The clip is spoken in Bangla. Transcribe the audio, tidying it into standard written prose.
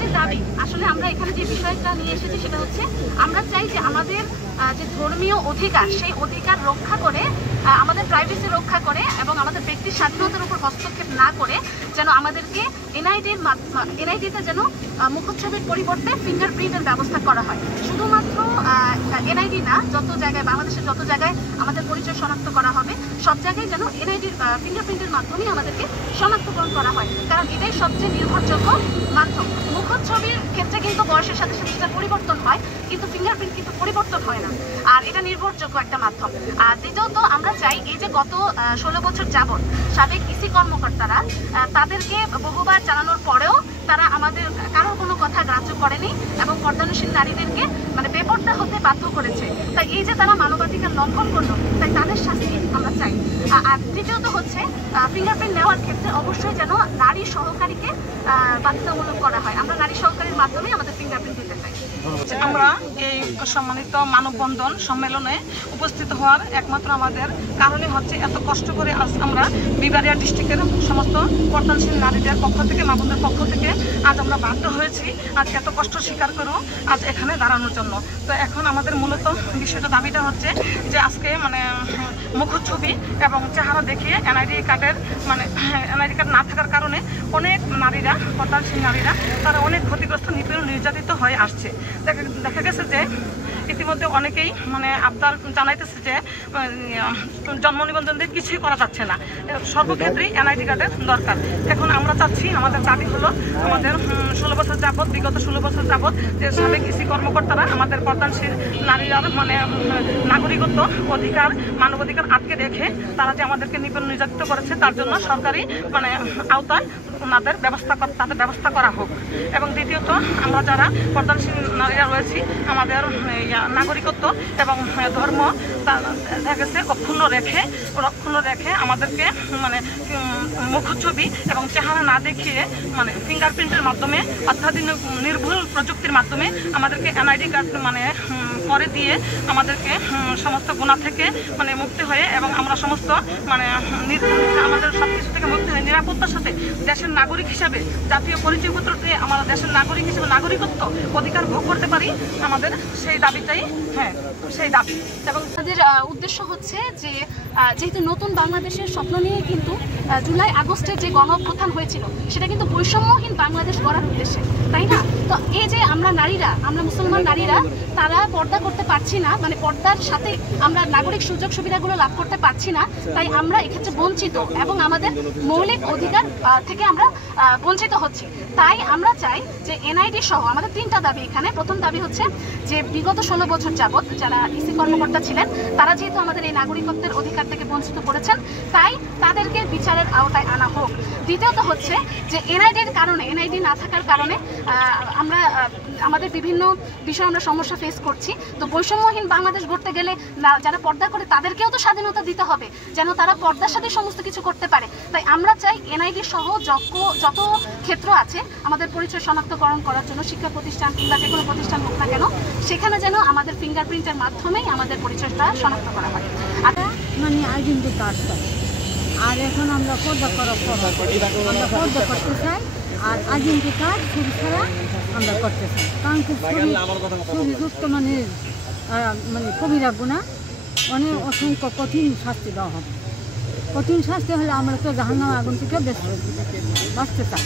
যে দাবি, আসলে আমরা এখানে যে বিষয়টা নিয়ে এসেছি সেটা হচ্ছে আমরা চাই যে আমাদের যে ধর্মীয় অধিকার, সেই অধিকার রক্ষা করে, আমাদের প্রাইভেসি রক্ষা করে এবং আমাদের ব্যক্তির স্বাধীনতার উপর হস্তক্ষেপ না করে যেন আমাদেরকে এনআইডিতে যেন মুখচ্ছবির পরিবর্তে ফিঙ্গারপ্রিন্টের ব্যবস্থা করা হয়। শুধুমাত্র এনআইডি না, যত জায়গায় বাংলাদেশের যত জায়গায় আমাদের পরিচয় শনাক্ত করা হবে সব জায়গায় যেন এনআইডির ফিঙ্গারপ্রিন্টের মাধ্যমেই আমাদেরকে শনাক্তকরণ করা হয়, কারণ এটাই সবচেয়ে নির্ভরযোগ্য মাধ্যম। মুখচ্ছবির ক্ষেত্রে কিন্তু বয়সের সাথে সাথে সেটা পরিবর্তন হয়, কিন্তু ফিঙ্গারপ্রিন্ট কিন্তু পরিবর্তন হয় না, আর এটা নির্ভরযোগ্য একটা মাধ্যম। আর দ্বিতীয়ত আমরা চাই এই যে গত 16 বছর যাবৎ সাবেক ইসি কর্মকর্তারা তাদেরকে বহুবার জানানোর পরেও তারা আমাদের কারোর কোনো কথা গ্রাহ্য করেনি এবং পর্দানুশীল নারীদেরকে মানে বেপর্দা হতে বাধ্য করেছে। তাই এই যে তারা মানবাধিকার লঙ্ঘন করলো, তাই তাদের শাস্তি আমরা চাই। আর তৃতীয়ত হচ্ছে ফিঙ্গারপ্রিন্ট নেওয়ার ক্ষেত্রে অবশ্যই যেন নারী সহকারীকে বাধ্যতামূলক করা হয়। আমরা নারী সহকারীর মাধ্যমে আমাদের ফিঙ্গারপ্রিন্ট দিতে চাই। আমরা এই সম্মানিত মানববন্ধন সম্মেলনে উপস্থিত হওয়ার একমাত্র আমাদের কারণে হচ্ছে এত কষ্ট করে আজ আমরা বিবাড়িয়া ডিস্ট্রিক্টের সমস্ত পর্দানশীল নারীদের পক্ষ থেকে, মা বোনদের পক্ষ থেকে আজ আমরা বাধ্য হয়েছি আজ এত কষ্ট স্বীকার করেও আজ এখানে দাঁড়ানোর জন্য। তো এখন আমাদের মূলত বিষয়টা দাবিটা হচ্ছে যে আজকে মানে মুখচ্ছবি এবং চেহারা দেখিয়ে এনআইডি কার্ডের মানে এনআইডি কার্ড না থাকার কারণে অনেক নারীরা, পর্দানশীল নারীরা তারা অনেক ক্ষতিগ্রস্ত, নিপীড়ন, নির্যাতিত হয়ে আসছে। দেখা গেছে যে ইতিমধ্যে অনেকেই মানে আবদার জানাইতেছে যে জন্ম নিবন্ধনদের কিছুই করা যাচ্ছে না, সর্বক্ষেত্রেই এনআইডি কার্ডের দরকার। এখন আমরা চাচ্ছি, আমাদের দাবি হলো আমাদের 16 বছর যাবৎ, বিগত 16 বছর যাবৎ যে সাবেক ইসি কর্মকর্তারা আমাদের পর্দানশীল নারীরা মানে নাগরিকত্ব অধিকার, মানবাধিকার আটকে রেখে তারা যে আমাদেরকে নিপীড়ন, নির্যাতিত করেছে তার জন্য সরকারি মানে আওতায় তাদের ব্যবস্থা করা হোক। এবং দ্বিতীয়ত আমরা যারা পর্দানশীল নারীরা রয়েছি আমাদের নাগরিকত্ব এবং ধর্ম দেখা গেছে অক্ষুণ্ণ রেখে আমাদেরকে মানে মুখচ্ছবি এবং চেহারা না দেখিয়ে মানে ফিঙ্গারপ্রিন্টের মাধ্যমে অত্যাধুনিক নির্ভুল প্রযুক্তির মাধ্যমে আমাদেরকে এনআইডি কার্ড মানে করে দিয়ে আমাদেরকে সমস্ত গুণা থেকে মানে মুক্তি হয়ে এবং আমরা সমস্ত মানে আমাদের সব কিছু থেকে মুক্তি হয়ে নিরাপত্তার সাথে দেশের নাগরিক হিসাবে, জাতীয় পরিচয়পত্র দিয়ে আমরা দেশের নাগরিক হিসেবে নাগরিকত্ব অধিকার ভোগ করতে পারি, আমাদের সেই দাবিটাই সেই দাবি। এবং তাদের উদ্দেশ্য হচ্ছে যে যেহেতু নতুন বাংলাদেশের স্বপ্ন নিয়ে কিন্তু জুলাই আগস্টের যে গণ অভ্যুত্থান হয়েছিল সেটা কিন্তু বৈষম্যহীন বাংলাদেশ গড়ার উদ্দেশ্যে, তাই না? তো এই যে আমরা নারীরা, আমরা মুসলমান নারীরা তারা পর্দা করতে পারছি না, মানে পর্দার সাথে আমরা নাগরিক সুযোগ সুবিধাগুলো লাভ করতে পারছি না, তাই আমরা এক্ষেত্রে বঞ্চিত এবং আমাদের মৌলিক অধিকার থেকে আমরা বঞ্চিত হচ্ছি। তাই আমরা চাই যে এনআইডি সহ আমাদের 3টা দাবি এখানে। প্রথম দাবি হচ্ছে যে বিগত 16 বছর যাবৎ যারা ইসি কর্মকর্তা ছিলেন তারা যেহেতু আমাদের এই নাগরিকত্বের অধিকার থেকে বঞ্চিত করেছেন, তাই তাদেরকে বিচারের আওতায় আনা হোক। দ্বিতীয়ত হচ্ছে যে এনআইডির কারণে, এনআইডি না থাকার কারণে আমরা আমাদের বিভিন্ন বিষয়ে আমরা সমস্যা ফেস করছি। তো বৈষম্যহীন বাংলাদেশ গড়তে গেলে যারা পর্দা করে তাদেরকেও তো স্বাধীনতা দিতে হবে, যেন তারা পর্দার সাথে সমস্ত কিছু করতে পারে। তাই আমরা চাই এনআইডি সহ যত ক্ষেত্র আছে আমাদের পরিচয় শনাক্তকরণ করার জন্য, শিক্ষা প্রতিষ্ঠান কিংবা যে কোনো প্রতিষ্ঠান হোক না কেন, সেখানে যেন আমাদের ফিঙ্গারপ্রিন্টের মাধ্যমেই আমাদের পরিচয়টা শনাক্ত করা হয়। মানে আইডেন্টি কার্ড আর এখন আমরা পর্দা করার পর আমরা পর্দা করতে চাই, আর আইডেন্টি কার্ড ছবি ছাড়া আমরা করতে চাই, কারণ ছবি যুক্ত মানে কবিরা গুণা অনেক অসংখ্য কঠিন শাস্তি দেওয়া হবে। কঠিন শাস্তি হলে আমরা তো জাহান্নামের আগুন থেকে বাঁচতে চাই।